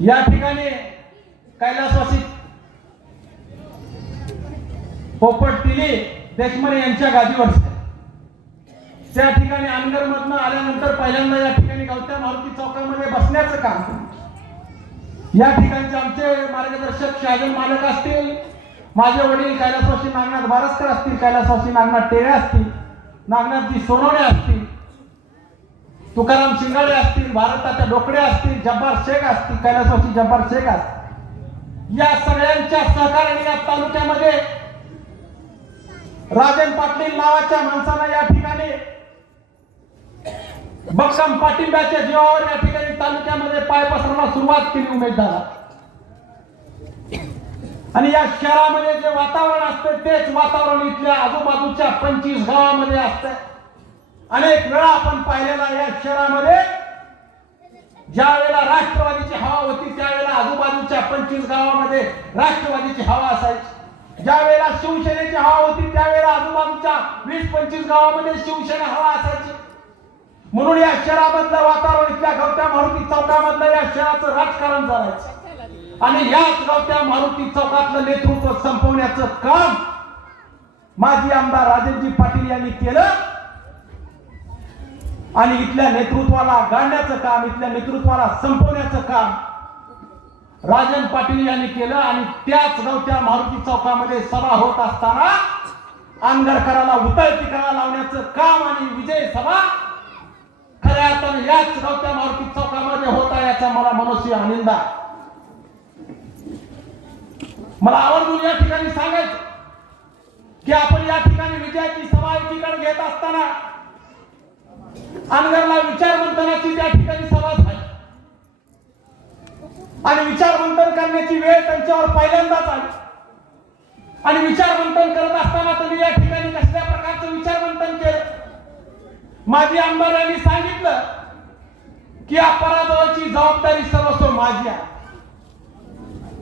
या ठिकाणी कैलासवासी पोपट तिले यांच्या गादीवर त्या ठिकाणी आमदार मधनं आल्यानंतर पहिल्यांदा या ठिकाणी गावत्या मारुती चौकामध्ये बसण्याचं काम. या ठिकाणचे आमचे मार्गदर्शक शाजन मालक असतील माझे वडील कैलासवासी नागनाथ बारसकर असतील कैलासवासी नागनाथ टेळे असतील नागनाथजी सोनवणे असतील तुकाराम शिंगाडे असतील भारताच्या डोकडे असतील जब्बार शेख असतील कैलासवासी जब्बार शेख असतील. या सगळ्यांच्या सहकार्याने या तालुक्यामध्ये राजन पाटील नावाच्या माणसानं या ठिकाणी बक्षम पाठिंब्याच्या जीवावर या ठिकाणी तालुक्यामध्ये पाय पसरवण्यास सुरुवात केली उमेदवार. आणि या शहरामध्ये जे वातावरण असतं तेच वातावरण इथल्या आजूबाजूच्या पंचवीस गावामध्ये असतं अनेक वेळा आपण पाहिलेला या शहरामध्ये ज्या वेळेला राष्ट्रवादीची हवा होती त्यावेळेला आजूबाजूच्या पंचवीस गावामध्ये राष्ट्रवादीची हवा असायची. ज्या वेळेला शिवसेनेची हवा होती त्यावेळेला आजूबाजूच्या वीस पंचवीस गावामध्ये शिवसेना हवा असायची. म्हणून या शहरामधलं वातावरण इथल्या गवत्या मारुती चौकामधलं या शहराचं राजकारण चालायचं आणि याच गवत्या मारुती चौकातलं नेतृत्व संपवण्याचं काम माजी आमदार राजेशजी पाटील यांनी केलं. आणि इथल्या नेतृत्वाला गाडण्याचं काम इथल्या नेतृत्वाला संपवण्याचं काम राजन पाटील यांनी केलं आणि त्याच गावच्या मारुती चौकामध्ये सभा होत असताना आंगरकराला उतरती करा लावण्याचं काम आणि विजय सभा खऱ्या अर्थाने याच गवत्या मारुती चौकामध्ये होता याचा मला मनोशी आनंद मला आवर्जून या ठिकाणी सांगायचं की आपण या ठिकाणी विजयाची सभा एकीकडे घेत असताना आमदारला विचार मंथनाची त्या ठिकाणी सभा झाली. आणि विचार मंथन करण्याची वेळ त्यांच्यावर पहिल्यांदाच आली. आणि विचार मंथन करत असताना तुम्ही या ठिकाणी कसल्या प्रकारचं विचार मंथन केलं? माजी आमदार यांनी सांगितलं की या पराभवाची जबाबदारी सर्वस्व माझी आहे.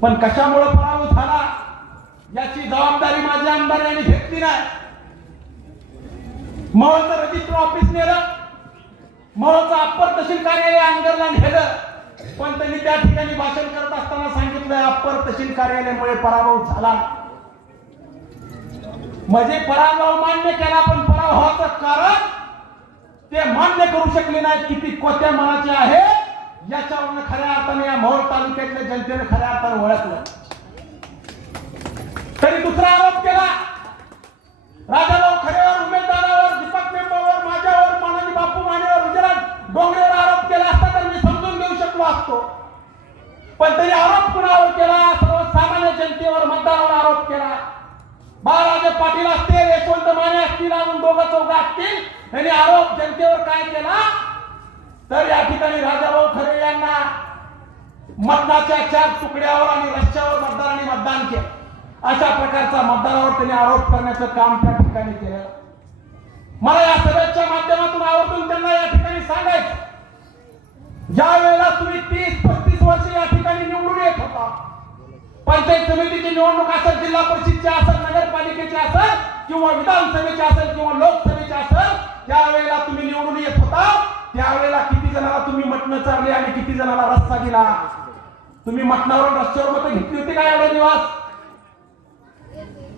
पण कशामुळे पराभव झाला? याची जबाबदारी माझ्या आमदार यांनी घेतली नाही. मग रजिस्टर ऑफिस नेलं. महलचं अप्पर तहसील कार्यालय अंगरला नेलं. पण त्यांनी त्या ठिकाणी भाषण करत असताना सांगितलं अप्पर तहसील कार्यालयामुळे पराभव झाला. म्हणजे पराभव मान्य केला पण पराभवाचं कारण ते मान्य करू शकले नाही किती कोत्या मनाचे आहे याच्यावरून खऱ्या अर्थाने या मोहोळ तालुक्यातल्या जनतेने खऱ्या अर्थाने ओळखलं. तरी दुसरा आरोप केला. राजाभाऊ खरे डोंगरेवर आरोप केला असता तर मी समजून घेऊ शकलो असतो. पण तरी आरोप कुणावर केला? सर्वसामान्य जनतेवर मतदारावर आरोप केला. बाळराजे पाटील असतील यशवंत माने असतील अजून दोघं चौघ असतील त्यांनी आरोप जनतेवर काय केला? तर या ठिकाणी राजाभाऊ खरे यांना मतदाच्या चार तुकड्यावर आणि रस्त्यावर मतदारांनी मतदान केलं. अशा प्रकारचा मतदारावर त्यांनी आरोप करण्याचं काम त्या ठिकाणी केलं. मला या सभेच्या माध्यमातून आवर्जून त्यांना या ठिकाणी सांगायचं. ज्या वेळेला तुम्ही तीस पस्तीस वर्ष या ठिकाणी निवडून येत होता पंचायत समितीची निवडणूक असेल जिल्हा परिषदची असेल नगरपालिकेची असेल किंवा विधानसभेची असेल किंवा लोकसभेची असेल त्यावेळेला तुम्ही निवडून येत होता त्यावेळेला किती जणाला तुम्ही मटणं चारली आणि किती जणाला रस्ता दिला? तुम्ही मटणावर रस्त्यावर मत घेतली होती का एवढे दिवस?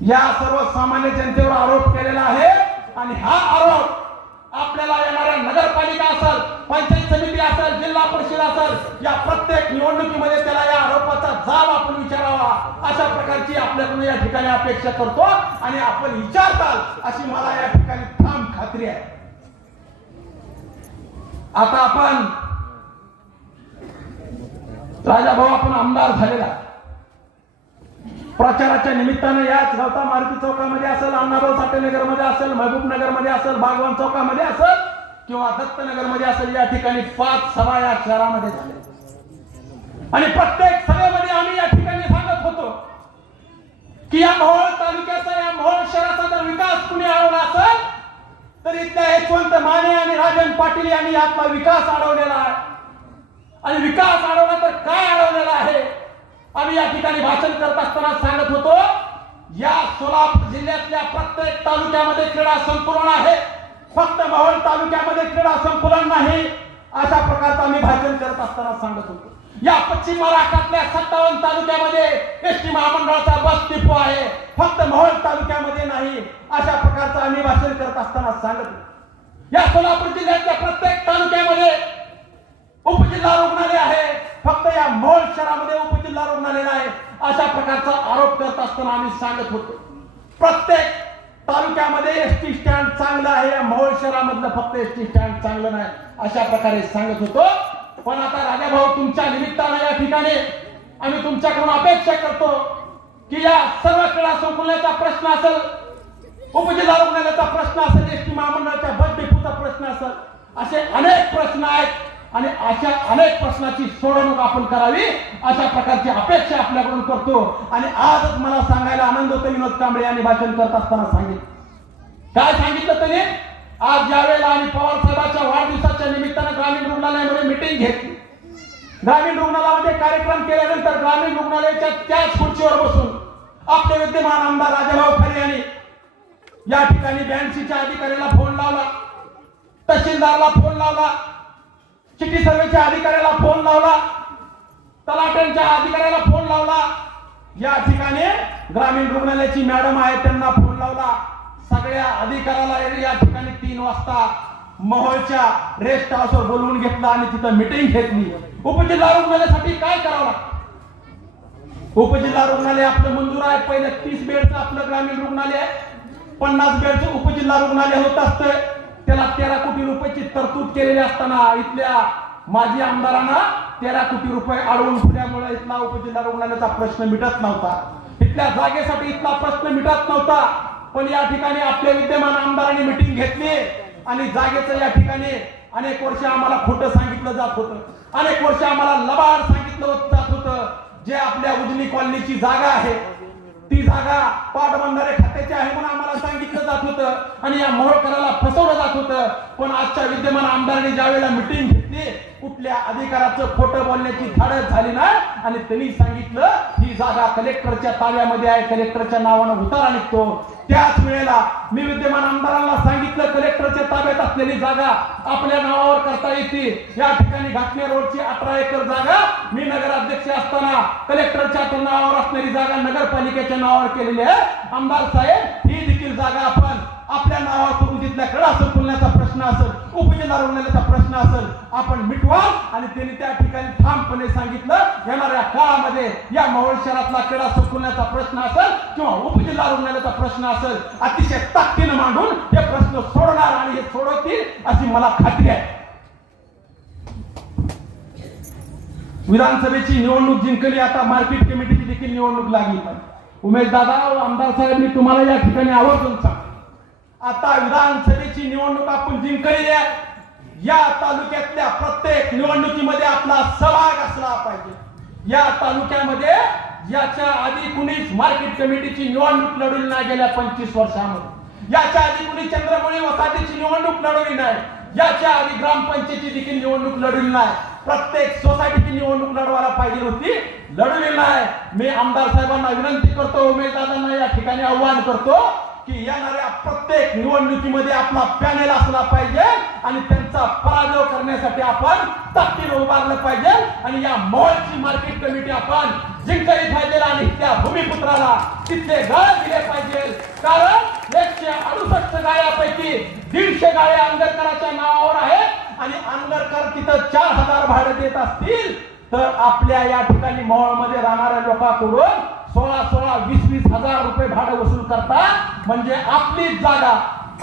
या सर्वसामान्य जनतेवर आरोप केलेला आहे. आणि हा आरोप आपल्याला येणाऱ्या नगरपालिका असेल पंचायत समिती असेल जिल्हा परिषद असेल या प्रत्येक निवडणुकीमध्ये त्याला या आरोपाचा जाब आपण विचारावा. अशा प्रकारची आपल्याकडून या ठिकाणी अपेक्षा करतो आणि आपण विचारताल अशी मला या ठिकाणी ठाम खात्री आहे. आता आपण राजाभाऊ आपण आमदार झालेला प्रचाराच्या निमित्तानं याच गावता मारुती चौकामध्ये असेल अण्णाभाऊ साठे नगरमध्ये असेल महबूबनगरमध्ये असेल बागवान चौकामध्ये असेल किंवा दत्तनगरमध्ये असेल या ठिकाणी पाच सभा या शहरामध्ये झाल्या. आणि प्रत्येक सभेमध्ये आम्ही या ठिकाणी सांगत होतो की या मोहोळ तालुक्याचा या मोहोळ शहराचा जर विकास कुणी अडवला असेल तर इथल्या यशवंत माने आणि राजन पाटील यांनी यातला विकास अडवलेला आहे. आणि विकास अडवला तर काय अडवलेला आहे? आम्ही या ठिकाणी भाषण करत असताना सांगत होतो या सोलापूर जिल्ह्यातल्या प्रत्येक तालुक्यामध्ये क्रीडा संकुलन आहे. फक्त मोहोळ तालुक्यामध्ये क्रीडा संकुलन नाही अशा प्रकारचं आम्ही भाषण करत असताना सांगत होतो. या पश्चिम महाराष्ट्रातल्या सत्तावन्न तालुक्यामध्ये एस टी महामंडळाचा बस डिपो आहे. फक्त मोहोळ तालुक्यामध्ये नाही अशा प्रकारचं आम्ही भाषण करत असताना सांगत होतो. या सोलापूर जिल्ह्यातल्या प्रत्येक तालुक्यामध्ये उपजिल्हा रुग्णालय आहे. फक्त या मोहोळ शहरामध्ये उपजिल्हा रुग्णालय नाही. अशा प्रकारचा आरोप करत असताना आम्ही सांगत होतो. प्रत्येक तालुक्यामध्ये एस टी स्टँड चांगलं आहे. या मोहोळ शहरामधलं फक्त एस टी स्टँड चांगलं नाही अशा प्रकारे सांगत होतो. पण आता राजाभाऊ तुमच्या निमित्तानं या ठिकाणी आम्ही तुमच्याकडून अपेक्षा करतो की या सर्व क्रीडा संकुलाचा प्रश्न असेल उपजिल्हा रुग्णालयाचा प्रश्न असेल एस टी महामंडळाच्या बस डेपोचा प्रश्न असेल असे अनेक प्रश्न आहेत. आणि अशा अनेक प्रश्नाची सोडवणूक आपण करावी अशा प्रकारची अपेक्षा आपल्याकडून करतो. आणि आजच मला सांगायला आनंद होतो विनोद कांबळे यांनी भाषण करत असताना सांगितलं. काय सांगितलं त्याने? आज ज्या वेळेला आम्ही पवार साहेबांच्या वाढदिवसाच्या निमित्तानं ग्रामीण रुग्णालयामध्ये मिटिंग घेतली. ग्रामीण रुग्णालयामध्ये कार्यक्रम केल्यानंतर ग्रामीण रुग्णालयाच्या त्याच खुर्चीवर बसून आपले विद्यमान आमदार राजाभाऊ खरे यांनी या ठिकाणी बँकसीच्या अधिकाऱ्याला फोन लावला. तहसीलदारला फोन लावला. सिटी सर्वेच्या अधिकाऱ्याला फोन लावला. तलाट्यांच्या अधिकाऱ्याला फोन लावला. या ठिकाणी ग्रामीण रुग्णालयाची मॅडम आहे त्यांना फोन लावला. सगळ्या अधिकाऱ्याला या ठिकाणी तीन वाजता महोळच्या रेस्ट हाऊसवर बोलवून घेतलं आणि तिथं मिटिंग घेतली. उपजिल्हा रुग्णालयासाठी काय करावं लागतं? उपजिल्हा रुग्णालय आपलं मंजूर आहे. पहिलं तीस बेडचं आपलं ग्रामीण रुग्णालय आहे. पन्नास बेडचं उपजिल्हा रुग्णालय होत असतं. त्याला तेरा कोटी रुपयाची तरतूद केलेली असताना इथल्या माजी आमदारांना तेरा कोटी रुपये अडवून ठेवल्यामुळे इथला उपजिल्हा रुग्णालयाचा प्रश्न मिटत नव्हता. इथल्या जागेसाठी इथला प्रश्न मिटत नव्हता. पण या ठिकाणी आपल्या विद्यमान आमदारांनी मिटिंग घेतली आणि जागेचं या ठिकाणी अनेक वर्ष आम्हाला खोटं सांगितलं जात होतं. अनेक वर्ष आम्हाला लबाड सांगितलं होत- जात होतं. जे आपल्या उजनी कॉलनीची जागा आहे ती जागा पाटबंधारे खात्याची आहे म्हणून आम्हाला सांगितलं जात होतं. आणि या मोहळकराला फसवलं जात होतं. पण आजच्या विद्यमान आमदारांनी ज्या वेळेला मिटिंग ते कुठल्या अधिकाराचं खोटं बोलण्याची धाडस झाली नाही. आणि त्यांनी सांगितलं ही जागा कलेक्टरच्या ताब्यामध्ये आहे कलेक्टरच्या नावानं उतारा निघतो. त्याच वेळेला मी विद्यमान आमदारांना सांगितलं कलेक्टरच्या ताब्यात असलेली जागा आपल्या नावावर करता येते. या ठिकाणी घाटणे रोडची अठरा एकर जागा. मी नगराध्यक्ष असताना कलेक्टरच्या नावावर असलेली जागा नगरपालिकेच्या नावावर केलेली आहे. आमदार साहेब ही देखील जागा आपण आपल्या नावावर करून तिथल्या असं बोलण्याचा प्रश्न असेल. उपजिल्हा रुग्णालयाचा प्रश्न असेल आपण मिटवा आणि त्यांनी त्या ठिकाणी ठामपणे सांगितलं येणाऱ्या काळामध्ये या मोहोळ शहरातला क्रीडा सुकवण्याचा प्रश्न असेल किंवा उपजिल्हा रुग्णालयाचा प्रश्न असेल अतिशय ताकदीनं मांडून हे प्रश्न सोडणार आणि हे सोडवतील अशी मला खात्री आहे. विधानसभेची निवडणूक जिंकली आता मार्केट कमिटीची देखील निवडणूक लागली उमेश दादा आमदार साहेब मी तुम्हाला या ठिकाणी आवर्जून सांगतो. आता विधानसभेची निवडणूक आपण जिंकलेली आहे. या तालुक्यातल्या प्रत्येक निवडणुकीमध्ये आपला सहभाग असला पाहिजे. या तालुक्यामध्ये याच्या आधी कुणीच मार्केट कमिटीची निवडणूक लढवली नाही गेल्या पंचवीस वर्षामध्ये. याच्या आधी कुणी चंद्रमुळे वसाहतीची निवडणूक लढवली नाही. याच्या आधी ग्रामपंचायतीची देखील निवडणूक लढवली नाही. प्रत्येक सोसायटीची निवडणूक लढवायला पाहिजे होती. लढवली नाही. मी आमदार साहेबांना विनंती करतो उमेदवारांना या ठिकाणी आव्हान करतो. की येणाऱ्या प्रत्येक निवडणुकीमध्ये आपला पॅनेल असला पाहिजे आणि त्यांचा पराजय करण्यासाठी आपण ताकदीनं उभारलं पाहिजे. आणि या मॉलची मार्केट कमिटी आपण जिंकली पाहिजे आणि त्या भूमिपुत्राला तिथले घर दिले पाहिजे. कारण एकशे अडुसष्ट गाळ्यापैकी दीडशे गाळ्या आंबेडकराच्या नावावर आहेत. आणि आंबेडकर तिथं चार हजार भाडं देत असतील तर आपल्या या ठिकाणी मॉलमध्ये राहणाऱ्या लोकांकडून सोळा सोळा वीस वीस हजार रुपये भाडं वसूल करतात. म्हणजे आपलीच जागा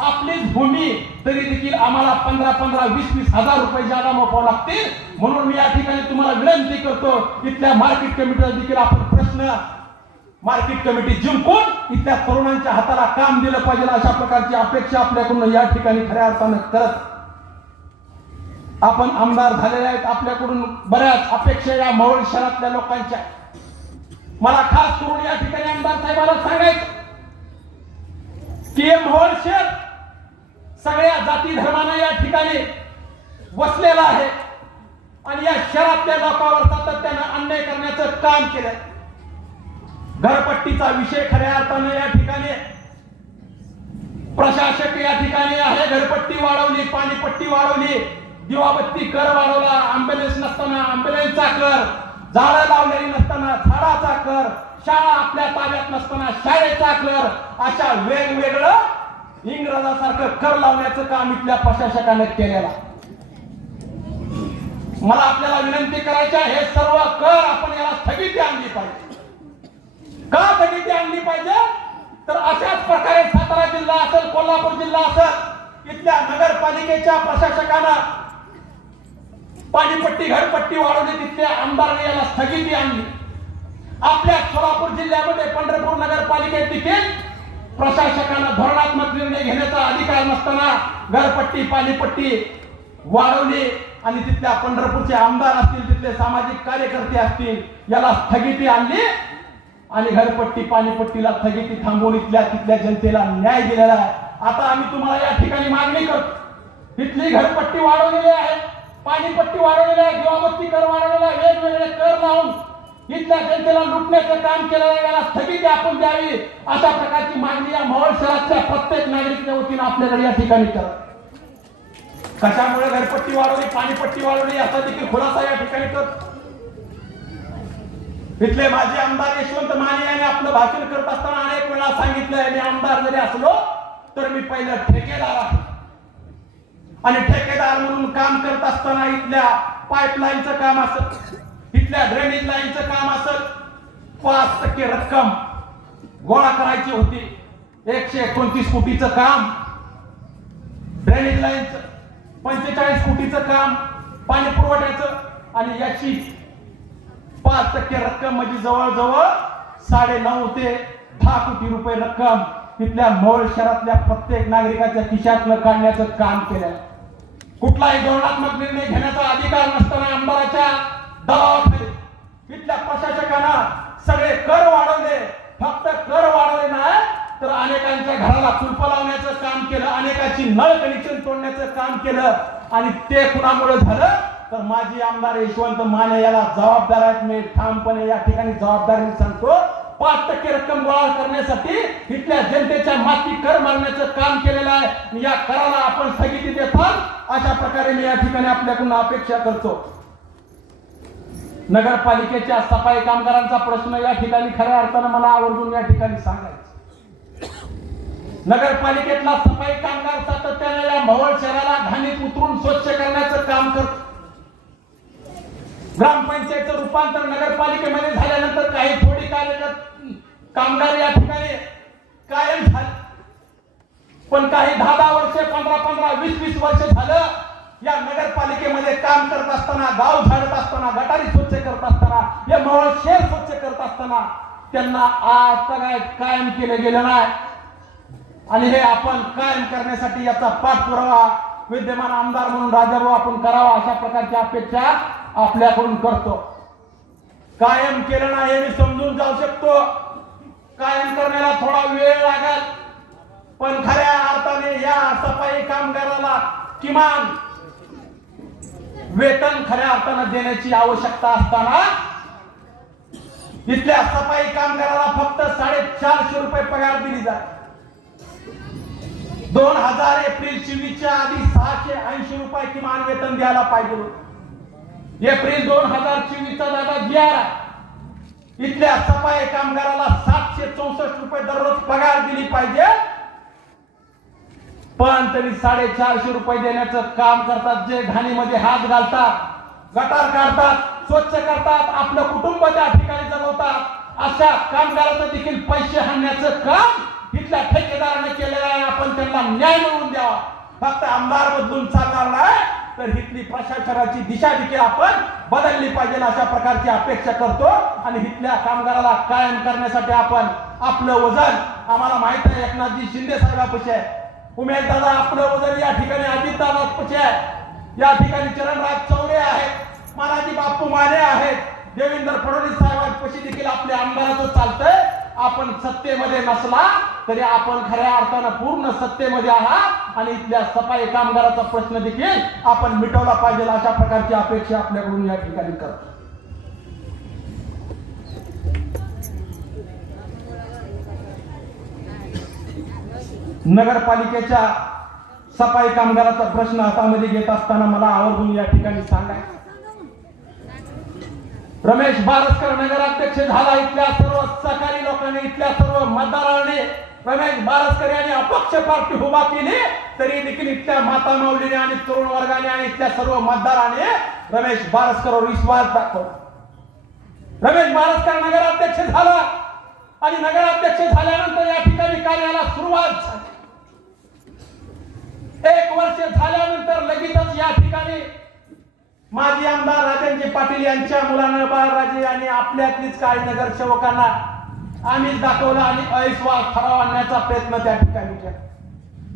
आपलीच भूमी तरी देखील आम्हाला पंधरा पंधरा वीस वीस हजार रुपये जागा मोपावं लागतील. म्हणून मी या ठिकाणी तुम्हाला विनंती करतो इथल्या मार्केट कमिटीला देखील आपण प्रश्न मार्केट कमिटी जिंकून इथल्या तरुणांच्या हाताला काम दिलं पाहिजे अशा प्रकारची अपेक्षा आपल्याकडून या ठिकाणी खऱ्या अर्थानं करत आपण आमदार झालेले आहेत. आपल्याकडून बऱ्याच अपेक्षा या मोहोळ शहरातल्या लोकांच्या मला खास करून या ठिकाणी आमदार साहेबांना सांगायचं सीएम होल शहर सगळ्या जाती धर्मानं या ठिकाणी वसलेला आहे. आणि या शहरातल्या लोकांवर सातत्यानं अन्याय करण्याचं काम केलंय. घरपट्टीचा विषय खऱ्या अर्थानं या ठिकाणी प्रशासक या ठिकाणी आहे. घरपट्टी वाढवली पाणीपट्टी वाढवली दिवाबत्ती कर वाढवला अँब्युलन्स नसताना अँब्युलन्सचा कर झाडं लावलेली नसताना झाडाचा कर शाळा आपल्या ताब्यात नसताना शाळेचा कर अशा वेगवेगळं इंग्रजासारखं कर लावण्याचं काम इथल्या प्रशासकाने केलेलं मला आपल्याला विनंती करायची आहे हे सर्व कर आपण याला स्थगिती आणली पाहिजे. का स्थगिती आणली पाहिजे? तर अशाच प्रकारे सातारा जिल्हा असेल कोल्हापूर जिल्हा असेल इथल्या नगरपालिकेच्या प्रशासकानं पाणीपट्टी घरपट्टी वाढवली तिथल्या आमदारांनी याला स्थगिती आणली. आपल्या सोलापूर जिल्ह्यामध्ये पंढरपूर नगरपालिकेत देखील प्रशासकांना धोरणात्मक निर्णय घेण्याचा अधिकार नसताना घरपट्टी पाणीपट्टी वाढवली आणि तिथल्या पंढरपूरचे आमदार असतील तिथले सामाजिक कार्यकर्ते असतील याला स्थगिती आणली आणि घरपट्टी पाणीपट्टीला स्थगिती थांबवून इथल्या तिथल्या जनतेला न्याय दिलेला आहे. आता आम्ही तुम्हाला या ठिकाणी मागणी करतो. तिथली घरपट्टी वाढवलेली आहे पाणीपट्टी वाढवलेली आहे दिवाबत्ती कर वाढवलेला आहे वेगवेगळे कर लावून इथल्या जनतेला लुटण्याचं काम केलं याला स्थगिती आपण द्यावी. अशा प्रकारची मागणी या मोहोळ शहरातल्या प्रत्येक नागरिकच्या वतीनं आपल्याकडे या ठिकाणी करत कशामुळे घरपट्टी वाढवली पाणीपट्टी वाढवली याचा देखील खुलासा या ठिकाणी करतो इथले माजी आमदार यशवंत माने यांनी आपलं भाषण करत असताना अनेक वेळा सांगितलंय मी आमदार जरी असलो तर मी पहिलं ठेकेदार आहे. आणि ठेकेदार म्हणून काम करत असताना इथल्या पाईपलाईनचं काम असत. तिथल्या ड्रेनेज लाईनचं काम असत पाच टक्के रक्कम गोळा करायची होती. एकशे एकोणतीस कोटीचं काम ड्रेनेज लाईनचं पंचेचाळीस कोटीचं काम पाणी पुरवठ्याचं आणि याची पाच टक्के रक्कम म्हणजे जवळजवळ साडे नऊ ते दहा कोटी रुपये रक्कम तिथल्या मोळ शहरातल्या प्रत्येक नागरिकाच्या खिशातनं काढण्याचं काम केलं. कुठलाही धोरणात्मक निर्णय घेण्याचा अधिकार नसताना आमदाराच्या दबावाखाली इथल्या प्रशासकानं सगळे कर वाढवले. फक्त कर वाढवले नाही तर अनेकांच्या घराला कुलप लावण्याचं काम केलं अनेकाची नळ कनेक्शन तोडण्याचं काम केलं आणि ते कुणामुळे झालं? तर माजी आमदार यशवंत माने याला जबाबदार आहेत मी ठामपणे या ठिकाणी जबाबदारी सांगतो पाच टक्के रक्कम गोळा करण्यासाठी इथल्या जनतेच्या माती कर मारण्याचं काम केलेलं आहे. या कराला आपण स्थगिती देतात अशा प्रकारे मी या ठिकाणी आपल्याकडून अपेक्षा करतो. नगरपालिकेच्या सफाई कामगारांचा प्रश्न या ठिकाणी खऱ्या अर्थानं मला आवर्जून या ठिकाणी सांगायचं. नगरपालिकेतला सफाई कामगार सातत्याने या मवळ शहराला घाणीत उतरून स्वच्छ करण्याचं काम करतो. ग्रामपंचायतचं रूपांतर नगरपालिकेमध्ये झाल्यानंतर काही थोडी कार्यरत कामगार या ठिकाणी कायम झाले. पण काही दहा दहा वर्ष पंधरा पंधरा वीस वीस वर्ष झालं या नगरपालिकेमध्ये काम करत असताना गाव झाडत असताना गटारी स्वच्छ करत असताना या मोहोळ शेर स्वच्छ करत असताना त्यांना आज काय कायम केलं गेलं नाही. आणि हे आपण कायम करण्यासाठी याचा पाठपुरावा विद्यमान आमदार म्हणून राजाभाऊ आपण करावा अशा प्रकारची अपेक्षा आपल्याकडून करतो. कायम केलं नाही हे मी समजून जाऊ शकतो. कायम करण्याला थोडा वेळ लागेल. पण खऱ्या अर्थाने या सफाई कामगाराला किमान वेतन खऱ्या अर्थानं देण्याची आवश्यकता असताना इथल्या सफाई कामगाराला फक्त साडेचारशे रुपये पगार दिली जाते. दोन हजार एप्रिल चोवीसच्या आधी सहाशे ऐंशी रुपये किमान वेतन द्यायला पाहिजे एप्रिल दोन हजार चोवीसचा जागा ग्यारा इथल्या सफाई कामगाराला सातशे चौसष्ट रुपये दररोज पगार दिली पाहिजे. पण तरी साडेचारशे रुपये देण्याचं काम करतात जे घाणीमध्ये हात घालतात गटार काढतात स्वच्छ करतात आपलं कुटुंब त्या ठिकाणी जगवतात. अशा कामगाराचं देखील पैसे हाणण्याचं काम इथल्या ठेकेदाराने केलेलं आहे. आपण त्यांना न्याय मिळवून द्यावा. फक्त आमदार बदलून चालणार नाही तर इथली प्रशासनाची दिशा देखील आपण बदलली पाहिजे अशा प्रकारची अपेक्षा करतो. आणि इथल्या कामगाराला कायम करण्यासाठी आपण आपलं वजन आम्हाला माहीत आहे. एकनाथजी शिंदे साहेबापाशी आहे. उमेश दादा आपलं वजन या ठिकाणी अजित दादापाशी आहे या ठिकाणी चरणराज चौरे आहेत. मानाजी बापू माने आहेत. देवेंद्र फडणवीस साहेबांपाशी देखील आपल्या आमदाराचं चालतंय? आपण सत्तेमध्ये नसला तरी आपण खऱ्या अर्थानं पूर्ण सत्तेमध्ये आहात आणि इथल्या सफाई कामगाराचा प्रश्न देखील आपण मिटवला पाहिजे अशा प्रकारची अपेक्षा आपल्याकडून या ठिकाणी करतो. नगरपालिकेच्या सफाई कामगाराचा प्रश्न हातामध्ये घेत असताना मला आवर्जून या ठिकाणी सांगायचं रमेश बारसकर नगराध्यक्ष झाला इथल्या सर्व सहकारी लोकांनी इथल्या सर्व मतदारांनी. रमेश बारसकर यांनी अपक्ष पार्टी उभा केली तरी देखील इथल्या माता माऊलीने आणि तरुण वर्गाने आणि इथल्या सर्व मतदारांनी रमेश बारसकरवर विश्वास दाखवला. रमेश बारसकर नगराध्यक्ष झाला आणि नगराध्यक्ष झाल्यानंतर या ठिकाणी कार्याला सुरुवात झाली. एक वर्ष झाल्यानंतर लगेचच या ठिकाणी माजी आमदार राजनजी पाटील यांच्या मुलानं बाळराजे आणि आपल्यातलीच काही नगरसेवकांना आम्हीच दाखवला आणि अविश्वास ठराव आणण्याचा प्रयत्न त्या ठिकाणी केला.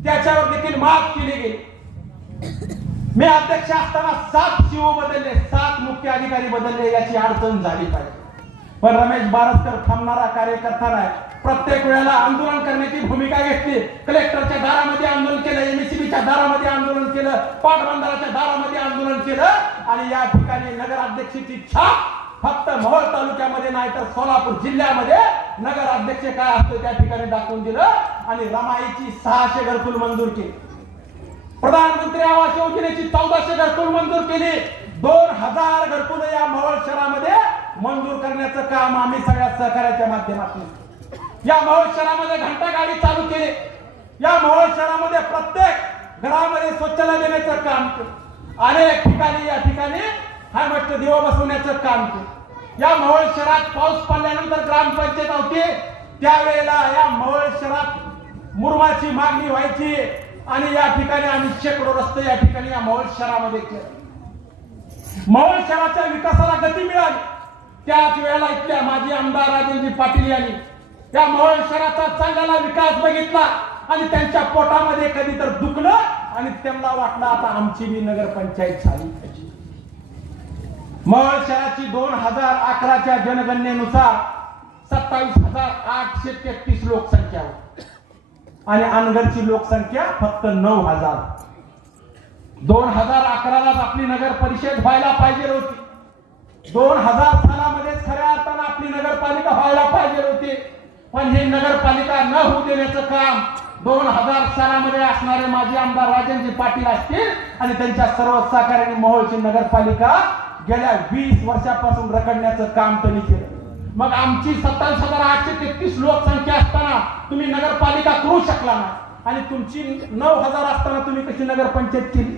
त्याच्यावर देखील माफ केली गेली. मी अध्यक्ष असताना सात शिव बदलले सात मुख्य अधिकारी बदलले याची अडचण झाली पाहिजे. पण रमेश बारसकर थांबणारा कार्यकर्ता नाही. प्रत्येक वेळेला आंदोलन करण्याची भूमिका घेतली. कलेक्टरच्या दारामध्ये आंदोलन केलं एमएसीबीच्या दारामध्ये आंदोलन केलं पाटबंधाराच्या दारामध्ये आंदोलन केलं आणि या ठिकाणी नगराध्यक्षाची छाप फक्त मोहोळ तालुक्यामध्ये नाही तर सोलापूर जिल्ह्यामध्ये नगराध्यक्ष काय असतो त्या ठिकाणी दाखवून दिलं आणि रमाईची सहाशे घरकुल मंजूर केली. प्रधानमंत्री आवास योजनेची चौदाशे घरकुल मंजूर केली. दोन हजार घरकुल या मोहोळ शहरामध्ये मंजूर करण्याचं काम आम्ही सगळ्या सहकार्याच्या माध्यमातून या मावळ शहरामध्ये घंटा गाडी चालू केली. या मावळ शहरामध्ये प्रत्येक घरामध्ये स्वच्छता देण्याचं काम केलं. अनेक ठिकाणी या ठिकाणी हा मस्त दिवा बसवण्याचं काम केलं. या मावळ शहरात पाऊस पडल्यानंतर ग्रामपंचायत होती. त्यावेळेला या मावळ शहरात मुरमाची मागणी व्हायची आणि या ठिकाणी आम्ही शेकडो रस्ते या ठिकाणी या मावळ शहरामध्ये केले. मावळ शहराच्या विकासाला गती मिळाली. त्याच वेळेला इथल्या माजी आमदार राजेंद्र पाटील यांनी या मोहोळ शहराचा चांगला विकास बघितला आणि त्यांच्या पोटामध्ये कधी तर दुखलं आणि त्यांना वाटलं आता आमची बी नगरपंचायत झाली पाहिजे. शहराची दोन हजार अकराच्या जनगणनेनुसार सत्तावीस हजार आठशे तेहतीस लोकसंख्या होती. आणि अनगरची लोकसंख्या फक्त नऊ हजार. दोन हजार अकरालाच आपली नगर परिषद व्हायला पाहिजे होती. दोन हजार सालामध्येच खऱ्या अर्थानं आपली नगरपालिका व्हायला पाहिजे होती. पण हे नगरपालिका न होऊ देण्याचं काम दोन हजार सालामध्ये असणारे माजी आमदार राजनजी पाटील असतील आणि त्यांच्या सर्व सहकार्याने मोहोळची नगरपालिका गेल्या वीस वर्षापासून रखडण्याचं काम त्यांनी केलं. मग आमची सत्तावीस हजार आठशे तेहतीस लोकसंख्या असताना तुम्ही नगरपालिका करू शकला ना आणि तुमची नऊ हजार असताना तुम्ही कशी नगरपंचायत केली?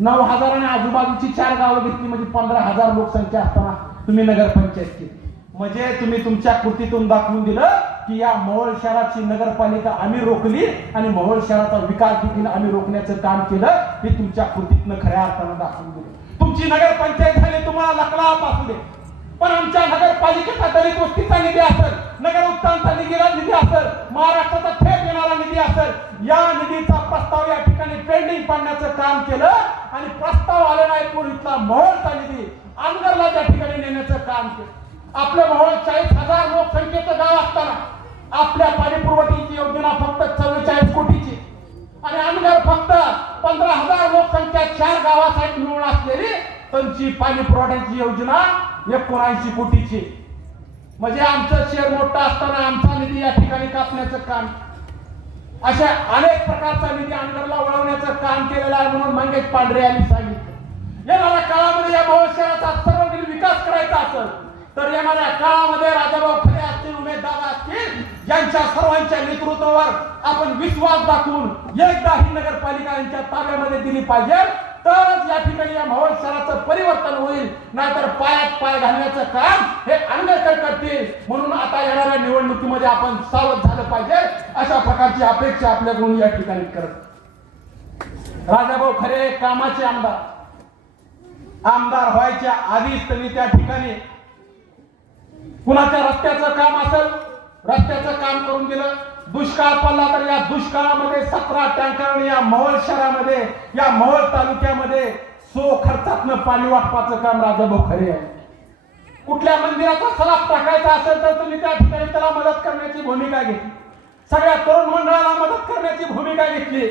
नऊ हजार आणि आजूबाजूची चार गावं घेतली म्हणजे पंधरा हजार लोकसंख्या असताना तुम्ही नगरपंचायत केली. म्हणजे तुम्ही तुमच्या कृतीतून दाखवून दिलं की या मोहोळ शहराची नगरपालिका आम्ही रोखली आणि मोहोळ शहराचा विकास देखील आम्ही रोखण्याचं काम केलं हे तुमच्या कृतीतनं खऱ्या अर्थानं दाखवून दिलं. तुमची नगरपंचायत झाली तुम्हाला लकडा पासू दे. पण आमच्या नगरपालिकेचा दलित गोष्टीचा निधी असेल नगर उत्थानचा निधीला निधी असेल महाराष्ट्राचा थेट येणारा निधी असेल या निधीचा प्रस्ताव या ठिकाणी पेंडिंग पडण्याचं काम केलं आणि प्रस्ताव आला नाही पूर इथला मोहोळचा निधी अनगरला त्या ठिकाणी नेण्याचं काम केलं. आपल्या मोहोळ चाळीस हजार लोकसंख्येचं गाव असताना आपल्या पाणी पुरवठ्याची योजना फक्त चव्वेचाळीस कोटीची. आणि आमदार फक्त पंधरा हजार लोकसंख्या चार गावासाठी मिळून असलेली त्यांची पाणी पुरवठ्याची योजना एकोणऐंशी कोटीची. म्हणजे आमचं शेअर मोठं असताना आमचा निधी या ठिकाणी कापण्याचं काम. अशा अनेक प्रकारचा निधी आमदारला वळवण्याचं काम केलेलं आहे म्हणून मंगेश पांढरे यांनी सांगितलं. येणाऱ्या काळामध्ये या भविष्याचा सर्व विकास करायचा असेल तर येणाऱ्या काळामध्ये राजाभाऊ खरे असतील उमेदवार असतील यांच्या सर्वांच्या नेतृत्वावर आपण विश्वास दाखवून एकदा ही नगरपालिका यांच्या ताब्यामध्ये दिली पाहिजे. तरच या ठिकाणी या माहोल शहराचं परिवर्तन होईल. नाहीतर पायात पाय घालण्याचं काम हे आंबेडकर करतील. म्हणून आता येणाऱ्या निवडणुकीमध्ये आपण सावध झालं पाहिजे. अशा प्रकारची अपेक्षा आपल्याकडून या ठिकाणी करत. राजाभाऊ खरे कामाचे आमदार. आमदार व्हायच्या आधीच त्यांनी त्या ठिकाणी कुणाच्या रस्त्याचं काम असेल रस्त्याचं काम करून दिलं. दुष्काळ पडला तर या दुष्काळामध्ये सतरा टँकरने या महल शहरामध्ये या महल तालुक्यामध्ये सो खर्चातनं पाणी वाटपाचं काम राजाभाऊ खरे आहे. कुठल्या मंदिराचा सलाब टाकायचा असेल तर तुम्ही त्या ठिकाणी त्याला मदत करण्याची भूमिका घेतली. सगळ्या तरुण मंडळाला मदत करण्याची भूमिका घेतली.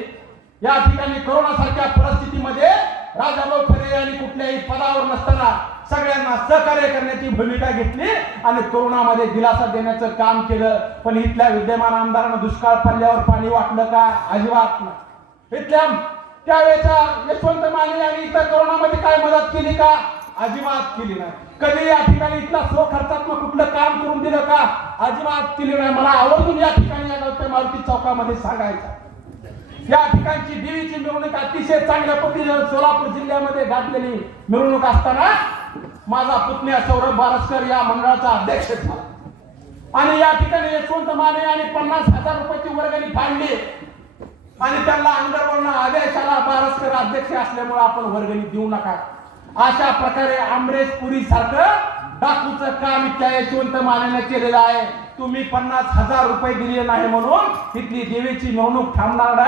या ठिकाणी कोरोना सारख्या परिस्थितीमध्ये राजाभाऊ खरे यांनी कुठल्याही पदावर नसताना सगळ्यांना सहकार्य करण्याची भूमिका घेतली आणि कोरोनामध्ये दिलासा देण्याचं काम केलं. पण इथल्या विद्यमान आमदारांना दुष्काळ पडल्यावर पाणी वाटलं का? अजिबात नाही. इथल्या त्यावेळेच्या यशवंत माने यांनी इतर कोरोनामध्ये काय मदत केली का? अजिबात केली नाही. कधी या ठिकाणी इथला स्वखर्चात्मक कुठलं काम करून दिलं का? अजिबात केली नाही. मला आवर्जून या ठिकाणी या गावच्या मारुती चौकामध्ये सांगायचं या ठिकाणची देवीची मिरवणूक अतिशय चांगल्या पद्धतीने सोलापूर जिल्ह्यामध्ये गाठलेली मिरवणूक असताना माझा पुतण्या सौरभ बारसकर या मंडळाचा अध्यक्ष झाला. आणि या ठिकाणी यशवंत माने आणि पन्नास हजार रुपयाची वर्गणी फाडली. आणि त्यांना अंगरवर्ण आदेश आला बारसकर अध्यक्ष असल्यामुळे आपण वर्गणी देऊ नका. अशा प्रकारे अमरेश पुरी सारखं डाकूचं काम त्या यशवंत मानेने केलेलं आहे. तुम्ही पन्नास हजार रुपये दिले नाही म्हणून तिथली देवीची नवणूक थांबणार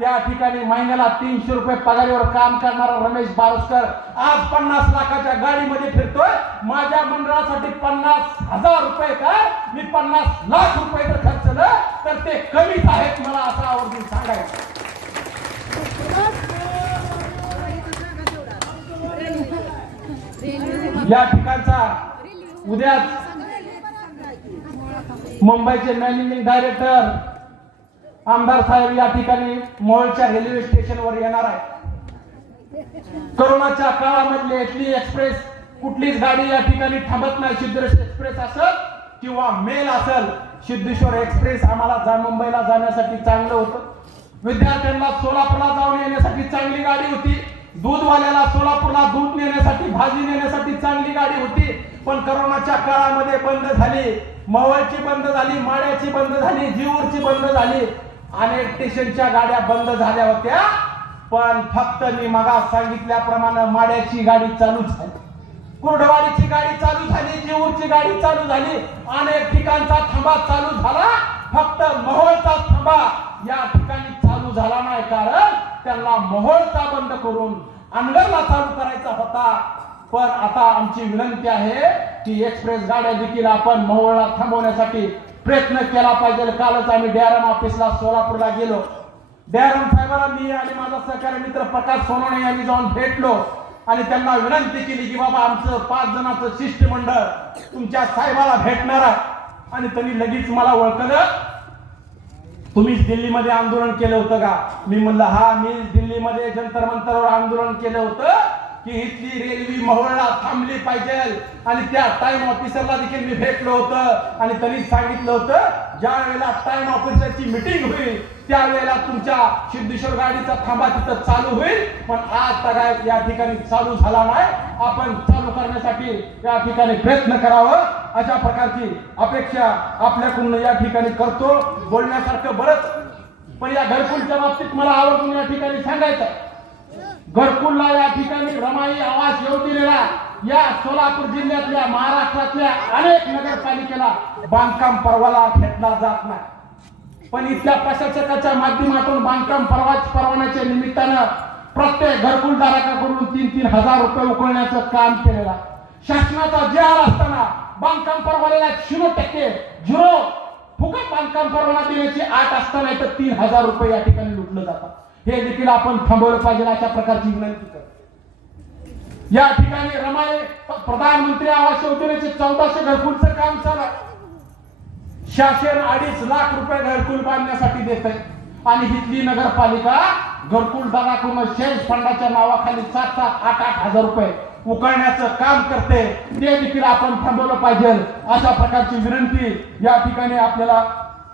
त्या ठिकाणी महिन्याला तीनशे रुपये पगारीवर काम करणारा रमेश बारसकर आज पन्नास लाखाच्या गाडीमध्ये फिरतोय. माझ्या मंडळासाठी पन्नास हजार रुपये काय मी पन्नास लाख रुपये जर खर्चलं तर ते कमीच आहेत मला असं आवर्जून सांगायचं. या ठिकाणचा उद्याच मुंबईचे मॅनेजिंग डायरेक्टर आमदार साहेब या ठिकाणी मोळच्या रेल्वे स्टेशनवर येणार आहे करोनाच्या काळामधली इथली एक्सप्रेस कुठलीच गाडी या ठिकाणी थांबत नाही सिद्धेश्वर एक्सप्रेस असेल किंवा मेल असेल सिद्धेश्वर एक्सप्रेस आम्हाला जा मुंबईला जाण्यासाठी चांगलं होतं. विद्यार्थ्यांना सोलापूरला जाऊन येण्यासाठी चांगली गाडी होती. दूधवाल्याला सोलापूरला दूध नेण्यासाठी भाजी नेण्यासाठी चांगली गाडी होती. पण करोनाच्या काळामध्ये बंद झाली. मवळची बंद झाली माड्याची बंद झाली जीवरची बंद झाली. अनेक स्टेशनच्या गाड्या बंद झाल्या होत्या पण फक्त मी मगा सांगितल्याप्रमाणे माड्याची गाडी चालू झाली. कुर्डवाडीची गाडी चालू झाली जीवूरची गाडी चालू झाली अनेक ठिकाणचा थांबा चालू झाला फक्त मोहोळचा थांबा या ठिकाणी चालू झाला नाही कारण त्यांना मोहोळचा बंद करून अनगरला चालू करायचा होता. पण आता आमची विनंती आहे की एक्सप्रेस गाड्या देखील आपण मोहोळला थांबवण्यासाठी प्रयत्न केला पाहिजे. कालच आम्ही डॅरम ऑफिसला सोलापूरला गेलो. डॅरम साहेबाला मी आणि माझा सहकारी मित्र प्रकाश सोनवणे यांनी जाऊन भेटलो. आणि त्यांना विनंती केली की बाबा आमचं पाच जणांचं शिष्टमंडळ तुमच्या साहेबाला भेटणार आहे. आणि त्यांनी लगेच मला ओळखलं. तुम्हीच दिल्लीमध्ये आंदोलन केलं होतं का? मी म्हणलं हा मी दिल्लीमध्ये जंतर मंतरवर आंदोलन केलं होतं. की इथली रेल्वे मोहळला थांबली पाहिजे. आणि त्या टाइम ऑफिसरला देखील मी भेटलो होतं. आणि त्यांनी सांगितलं होतं ज्या वेळेला टाइम ऑफिसरची मिटिंग होईल त्यावेळेला तुमच्या सिद्धेश्वर गाडीचा थांबा तिथं चालू होईल. पण आज काय या ठिकाणी चालू झाला नाही. आपण चालू करण्यासाठी या ठिकाणी प्रयत्न करावं. अशा प्रकारची अपेक्षा आपल्याकडून या ठिकाणी करतो. बोलण्यासारखं बरंच. पण या घरकुलच्या बाबतीत मला आवर्जून या ठिकाणी सांगायचं घरकुलला या ठिकाणी रमाई आवास योजनेला या सोलापूर जिल्ह्यातल्या महाराष्ट्रातल्या अनेक नगरपालिकेला बांधकाम परवाला फेटला जात नाही. पण इथल्या प्रशासकाच्या माध्यमातून बांधकाम परवा परवान्याच्या निमित्तानं प्रत्येक घरकुलदाराकडून तीन तीन हजार रुपये उकळण्याचं काम केलेलं शासनाचा जे आर असताना बांधकाम परवान्याला झिरो टक्के झिरो फुकट बांधकाम परवाना देण्याची आठ असताना इथं तीन हजार रुपये या ठिकाणी लुटलं जातात. हे देखील आपण थांबवलं पाहिजे अशा प्रकारची विनंती करतो. या ठिकाणी रमाई प्रधानमंत्री आवास योजनेचे चौदाशे घरकुलचं काम चालू शासन अडीच लाख रुपये घरकुल बांधण्यासाठी देत आहे. आणि इथली नगरपालिका घरकुल दाराकडून शेष फंडाच्या नावाखाली सात सात आठ आठ हजार रुपये उकळण्याचं काम करते. ते देखील आपण थांबवलं पाहिजे. अशा प्रकारची विनंती या ठिकाणी आपल्याला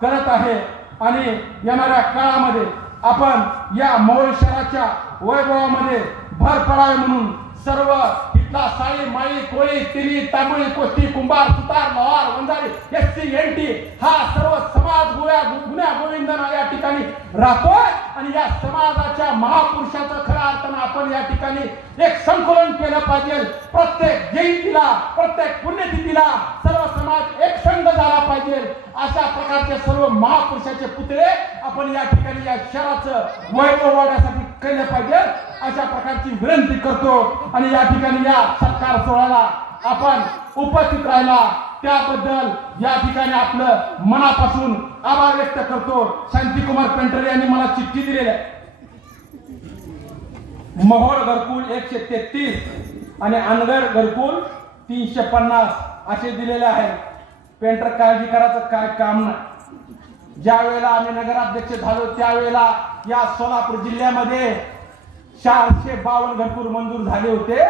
करत आहे. आणि येणाऱ्या काळामध्ये आपण या मौळ शहराच्या वैभवामध्ये भर पडावे म्हणून सर्व इथला साळी माळी कोळी तिरी तांबळी कोष्टी कुंभार सुतार लोहार वंजारी एस सी एन टी हा सर्व समाज गोळ्या गुन्ह्या गोविंदना या ठिकाणी राहतोय. आणि या समाजाच्या महापुरुषाचं खऱ्या अर्थानं आपण या ठिकाणी एक संकलन केलं पाहिजे. प्रत्येक जयंतीला प्रत्येक पुण्यतिथीला सर्व समाज एक संघ झाला पाहिजे. अशा प्रकारचे सर्व महापुरुषाचे पुतळे आपण या ठिकाणी या शहराचं वैभव वाढण्यासाठी केलं पाहिजे. अशा प्रकारची विनंती करतो. आणि या ठिकाणी या सत्कार सोहळ्याला आपण उपस्थित राहिला. त्याबद्दल या ठिकाणी आपलं मनापासून आभार व्यक्त करतो. शांतिकुमार पेंटर यांनी मला चिठ्ठी दिलेली आहे. मोहोळ घरकुल एकशे तेहतीस आणि अनगर घरकुल तीनशे पन्नास असे दिलेले आहे. पेंटर काळजी करायचं काय काम नाही. ज्या वेळेला आम्ही नगराध्यक्ष झालो त्यावेळेला या सोलापूर जिल्ह्यामध्ये चारशे बावन्न घरकुल मंजूर झाले होते.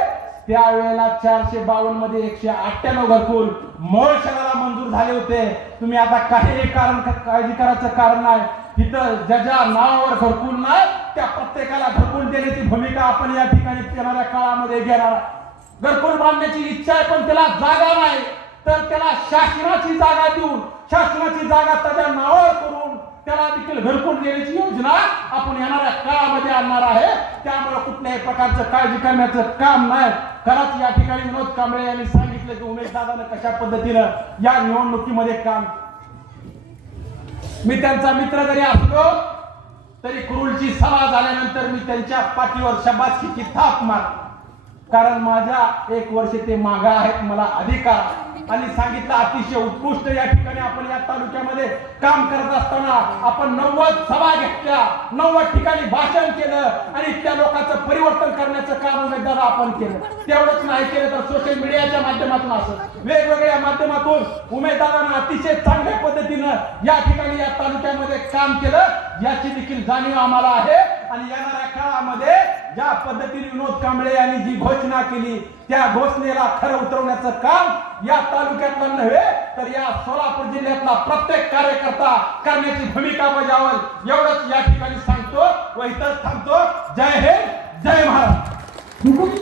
त्यावेळेला चारशे बावन्नमध्ये एकशे अठ्ठ्याण्णव घरकुल मोळ शहराला मंजूर झाले होते. तुम्ही आता काही कारण काळजी करायचं कारण नाही. तिथं ज्या ज्या नावावर घरकुल नाही त्या प्रत्येकाला घरकुल देण्याची भूमिका आपण या ठिकाणी येणाऱ्या काळामध्ये घेणार घरकुल बांधण्याची इच्छा आहे पण त्याला जागा नाही. तर त्याला शासनाची जागा देऊन शासनाची जागा त्याच्या नावावर करून त्याला देखील घरकुल देण्याची योजना आपण येणाऱ्या काळामध्ये आणणार आहे. त्यामुळे कुठल्याही प्रकारचं काळजी करण्याचं काम नाही. खरंच या ठिकाणी विनोद कांबळे यांनी सांगितलं की उमेश दादानं कशा पद्धतीनं या निवडणुकीमध्ये काम मी त्यांचा मित्र जरी असलो तरी कुरुलची सभा झाल्यानंतर मी त्यांच्या पाठीवर शबासकीची थाप मार कारण माझ्या एक वर्ष ते मागा आहेत मला अधिकार आणि सांगितलं अतिशय उत्कृष्ट या ठिकाणी आपण या तालुक्यामध्ये काम करत असताना आपण नव्वद सभा घेतल्या. नव्वद ठिकाणी भाषण केलं आणि त्या लोकांचं परिवर्तन करण्याचं काम उमेदवार आपण केलं. तेवढंच नाही केलं तर सोशल मीडियाच्या माध्यमातून असं. वेगवेगळ्या माध्यमातून उमेदवारांना अतिशय चांगल्या पद्धतीनं या ठिकाणी या तालुक्यामध्ये काम केलं. याची देखील जाणीव आम्हाला आहे. आणि येणाऱ्या काळामध्ये ज्या पद्धतीने विनोद कांबळे यांनी जी घोषणा केली त्या घोषणेला खरं उतरवण्याचं काम या तालुक्यातलं नव्हे तर या सोलापूर जिल्ह्यातला प्रत्येक कार्यकर्ता करण्याची भूमिका बजावल. एवढंच या ठिकाणी सांगतो व इथं थांबतो. जय हिंद जय महाराज